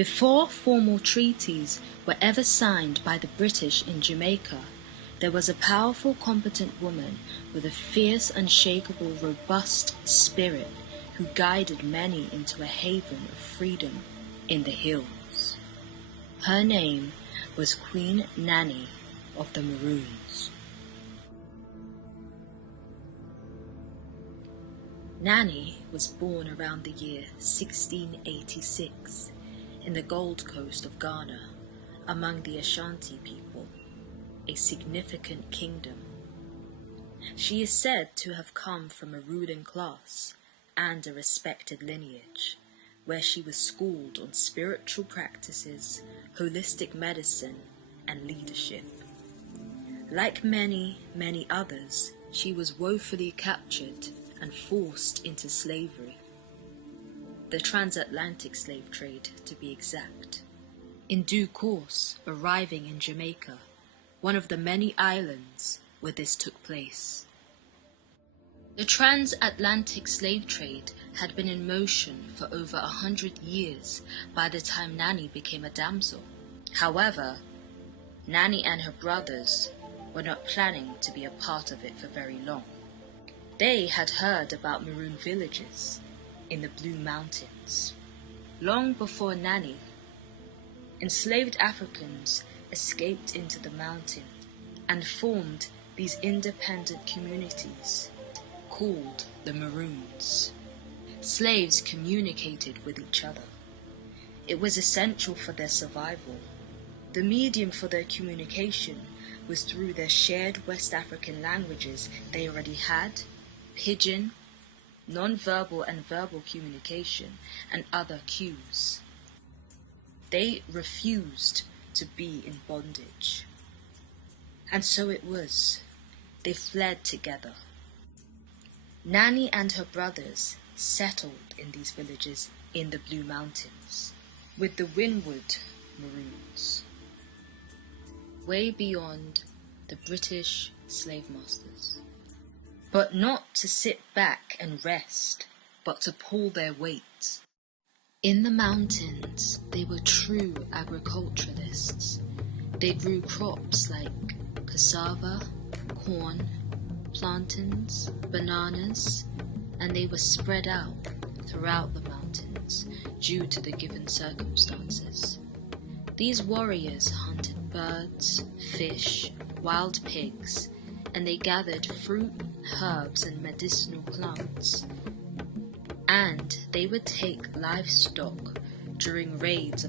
Before formal treaties were ever signed by the British in Jamaica, there was a powerful, competent woman with a fierce, unshakable, robust spirit who guided many into a haven of freedom in the hills. Her name was Queen Nanny of the Maroons. Nanny was born around the year 1686 in the Gold Coast of Ghana among the Ashanti people, a significant kingdom. She is said to have come from a ruling class and a respected lineage, where she was schooled on spiritual practices, holistic medicine, and leadership. Like many, many others, she was woefully captured and forced into slavery. The transatlantic slave trade, to be exact. In due course, arriving in Jamaica, one of the many islands where this took place. The transatlantic slave trade had been in motion for over 100 years by the time Nanny became a damsel. However, Nanny and her brothers were not planning to be a part of it for very long. They had heard about maroon villages in the Blue Mountains. Long before Nanny, enslaved Africans escaped into the mountain and formed these independent communities called the Maroons. Slaves communicated with each other. It was essential for their survival. The medium for their communication was through their shared West African languages they already had: Pidgin, non-verbal and verbal communication, and other cues. They refused to be in bondage. And so it was. They fled together. Nanny and her brothers settled in these villages in the Blue Mountains with the Windward Maroons, way beyond the British slave masters. But not to sit back and rest, but to pull their weight. In the mountains, they were true agriculturalists. They grew crops like cassava, corn, plantains, bananas, and they were spread out throughout the mountains due to the given circumstances. These warriors hunted birds, fish, wild pigs, and they gathered fruit, herbs, and medicinal plants. And they would take livestock during raids